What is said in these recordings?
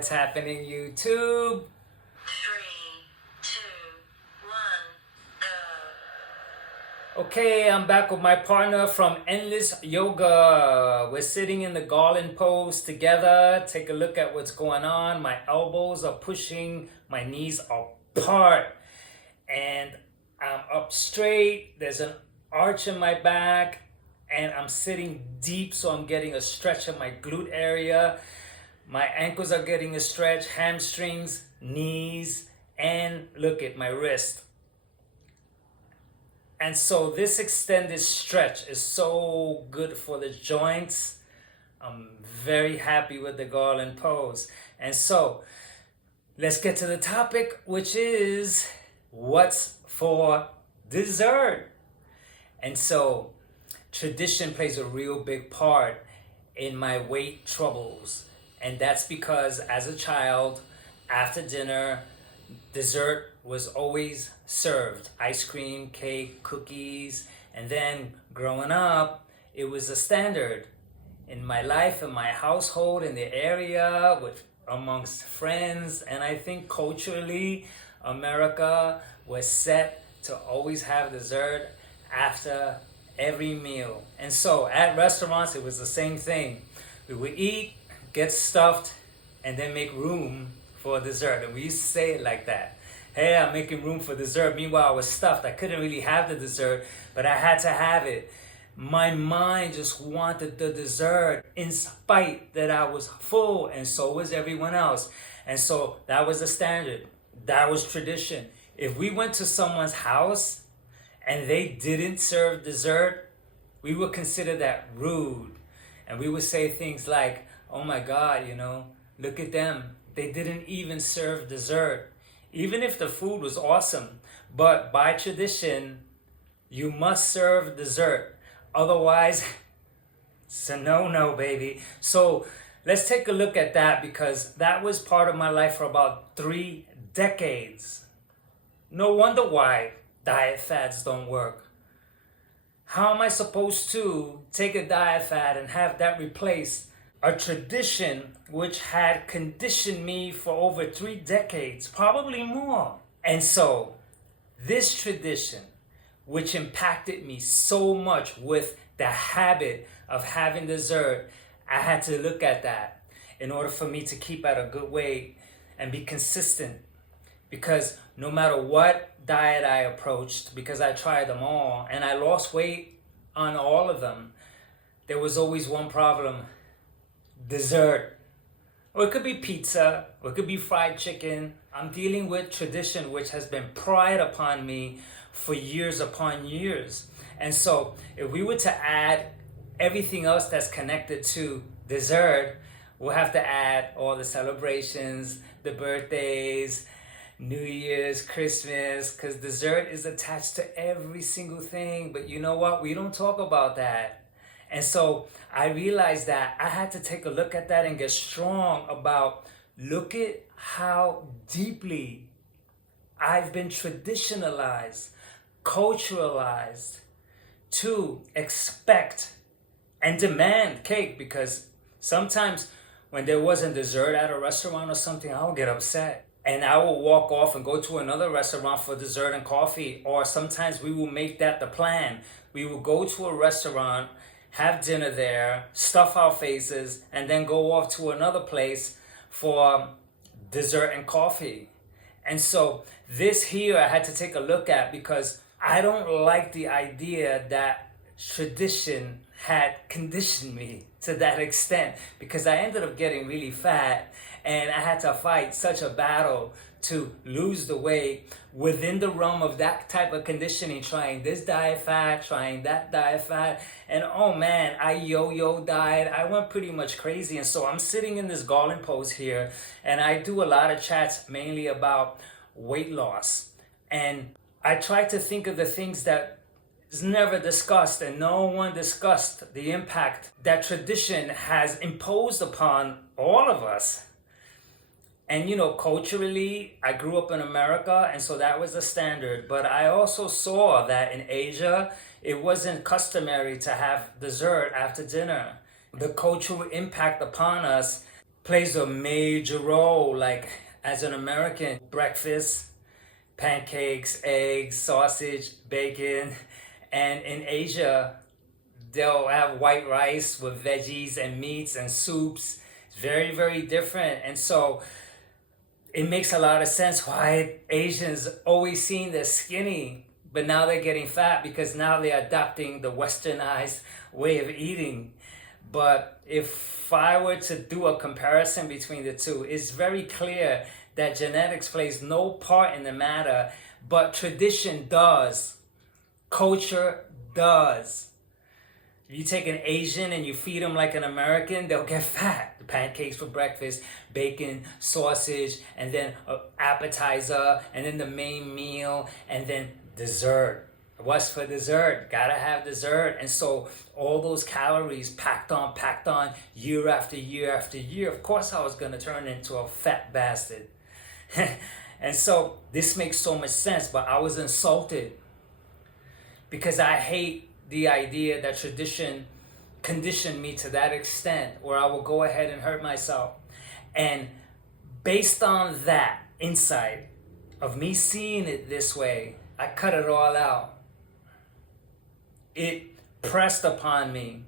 What's happening, YouTube? 3, 2, 1, go. Okay, I'm back with my partner from Endless Yoga. We're sitting in the Garland Pose together. Take a look at what's going on. My elbows are pushing my knees apart. And I'm up straight. There's an arch in my back. And I'm sitting deep, so I'm getting a stretch of my glute area. My ankles are getting a stretch, hamstrings, knees, and look at my wrist. And so this extended stretch is so good for the joints. I'm very happy with the Garland Pose. And so let's get to the topic, which is what's for dessert. And so tradition plays a real big part in my weight troubles. And that's because as a child, after dinner, dessert was always served. Ice cream, cake, cookies. And then growing up, it was a standard in my life, in my household, in the area, with amongst friends. And I think culturally, America was set to always have dessert after every meal. And so at restaurants, it was the same thing. We would eat, get stuffed, and then make room for dessert. And we used to say it like that. Hey, I'm making room for dessert. Meanwhile, I was stuffed. I couldn't really have the dessert, but I had to have it. My mind just wanted the dessert in spite that I was full, and so was everyone else. And so that was the standard. That was tradition. If we went to someone's house and they didn't serve dessert, we would consider that rude. And we would say things like, oh my God, look at them. They didn't even serve dessert. Even if the food was awesome. But by tradition, you must serve dessert. Otherwise, it's a no-no, baby. So let's take a look at that, because that was part of my life for about 3 decades. No wonder why diet fads don't work. How am I supposed to take a diet fad and have that replace a tradition which had conditioned me for over 3 decades, probably more? And so this tradition, which impacted me so much with the habit of having dessert, I had to look at that in order for me to keep at a good weight and be consistent. Because no matter what diet I approached, because I tried them all and I lost weight on all of them, there was always one problem: dessert. Or it could be pizza, or it could be fried chicken. I'm dealing with tradition which has been pried upon me for years upon years. And so if we were to add everything else that's connected to dessert, we'll have to add all the celebrations, the birthdays, New Year's, Christmas, because dessert is attached to every single thing. But you know what? We don't talk about that. And so I realized that I had to take a look at that and get strong about, look at how deeply I've been traditionalized, culturalized to expect and demand cake. Because sometimes when there wasn't dessert at a restaurant or something, I would get upset. And I will walk off and go to another restaurant for dessert and coffee. Or sometimes we will make that the plan. We will go to a restaurant, have dinner there, stuff our faces, and then go off to another place for dessert and coffee. And so this here I had to take a look at, because I don't like the idea that tradition had conditioned me to that extent, because I ended up getting really fat and I had to fight such a battle to lose the weight within the realm of that type of conditioning, trying this diet fad, trying that diet fad. And oh man, I yo-yo diet. I went pretty much crazy. And so I'm sitting in this Garland pose here, and I do a lot of chats mainly about weight loss. And I try to think of the things that is never discussed, and no one discussed the impact that tradition has imposed upon all of us. And culturally, I grew up in America, and so that was the standard. But I also saw that in Asia, it wasn't customary to have dessert after dinner. The cultural impact upon us plays a major role. Like as an American, breakfast, pancakes, eggs, sausage, bacon. And in Asia, they'll have white rice with veggies and meats and soups. It's very, very different. And so it makes a lot of sense why Asians always seem they're skinny, but now they're getting fat because now they're adopting the westernized way of eating. But if I were to do a comparison between the two, it's very clear that genetics plays no part in the matter, but tradition does. Culture does. If you take an Asian and you feed them like an American, they'll get fat. The pancakes for breakfast, bacon, sausage, and then an appetizer, and then the main meal, and then dessert. What's for dessert? Gotta have dessert. And so all those calories packed on, year after year after year. Of course I was gonna turn into a fat bastard. And so this makes so much sense, but I was insulted because I hate the idea that tradition conditioned me to that extent where I will go ahead and hurt myself. And based on that insight of me seeing it this way, I cut it all out. It pressed upon me.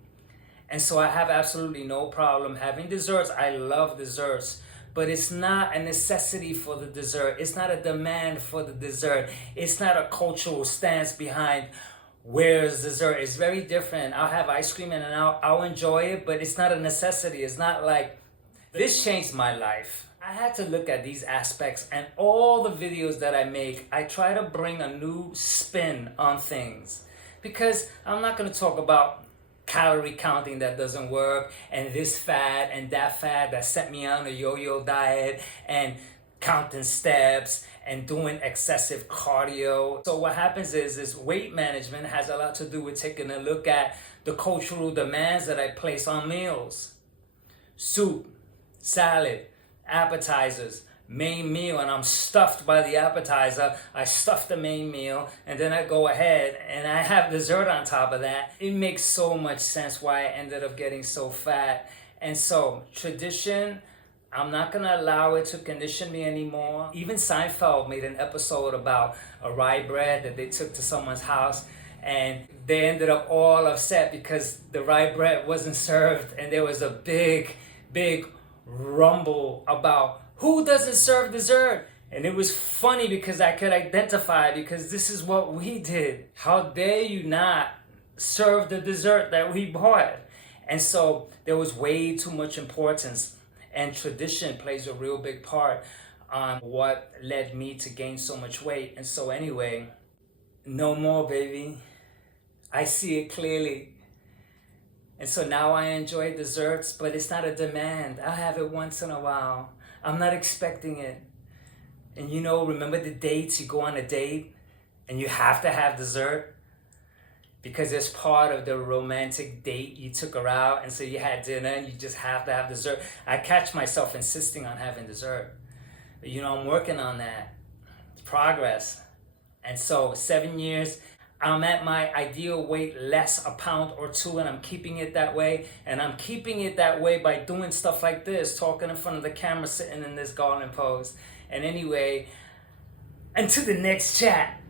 And so I have absolutely no problem having desserts. I love desserts. But it's not a necessity for the dessert. It's not a demand for the dessert. It's not a cultural stance behind where's dessert. It's very different. I'll have ice cream and I'll enjoy it, but it's not a necessity. It's not like, this changed my life. I had to look at these aspects, and all the videos that I make, I try to bring a new spin on things. Because I'm not going to talk about calorie counting that doesn't work, and this fad and that fad that sent me on a yo-yo diet, and counting steps and doing excessive cardio. So what happens is weight management has a lot to do with taking a look at the cultural demands that I place on meals. Soup, salad, appetizers, main meal, and I'm stuffed by the appetizer. I stuff the main meal, and then I go ahead and I have dessert on top of that. It makes so much sense why I ended up getting so fat. And so tradition, I'm not going to allow it to condition me anymore. Even Seinfeld made an episode about a rye bread that they took to someone's house, and they ended up all upset because the rye bread wasn't served, and there was a big rumble about who doesn't serve dessert. And it was funny because I could identify, because this is what we did. How dare you not serve the dessert that we bought? And so there was way too much importance. And tradition plays a real big part on what led me to gain so much weight. And so anyway, no more, baby. I see it clearly. And so now I enjoy desserts, but it's not a demand. I'll have it once in a while. I'm not expecting it. And you know, remember the dates? You go on a date and you have to have dessert because it's part of the romantic date. You took her out, and so you had dinner and you just have to have dessert. I catch myself insisting on having dessert. But you know, I'm working on that. It's progress. And so 7 years, I'm at my ideal weight, less a pound or two, and I'm keeping it that way. And I'm keeping it that way by doing stuff like this, talking in front of the camera, sitting in this Garland pose. And anyway, until the next chat.